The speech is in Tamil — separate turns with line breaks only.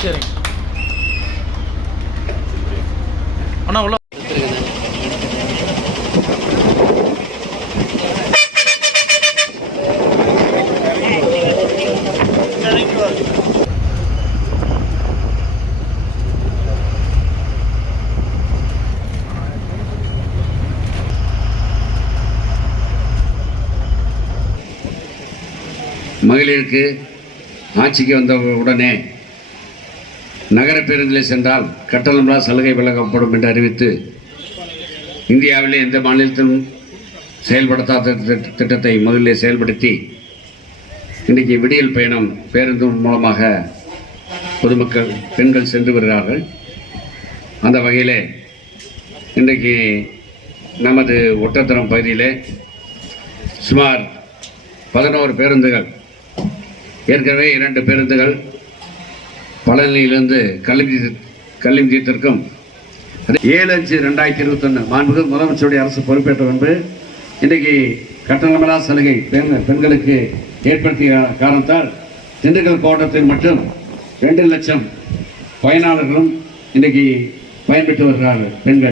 சரிங்க அண்ணா உள்ள
மகளிருக்கு ஆட்சிக்கு வந்த உடனே நகர பேருந்தில் சென்றால் கட்டணம்லாம் சலுகை விலகப்படும் என்று அறிவித்து இந்தியாவிலே எந்த மாநிலத்திலும் செயல்படுத்தாத திட்ட- திட்டத்தை முதலில் செயல்படுத்தி இன்றைக்கு விடியல் பயணம் பேருந்து மூலமாக பொதுமக்கள் பெண்கள் சென்று வருகிறார்கள். அந்த வகையிலே இன்றைக்கு நமது ஒட்டத்தரம் பகுதியிலே சுமார் பதினோரு பேருந்துகள் ஏற்கனவே இரண்டு பேருந்துகள் பழனியிலிருந்து கல்வி கல்வித்திற்கும் ஏழு அஞ்சு ரெண்டாயிரத்தி இருபத்தொன்று மாண்புகள் முதலமைச்சருடைய அரசு பொறுப்பேற்ற முன்பு இன்றைக்கு கட்டணமில்லா சலுகை பெண் பெண்களுக்கு ஏற்படுத்திய காரணத்தால் திண்டுக்கல் மாவட்டத்தில் மட்டும் ரெண்டு லட்சம் பயனாளர்களும் இன்றைக்கு பயன்பெற்று வருகிறார்கள் பெண்கள்.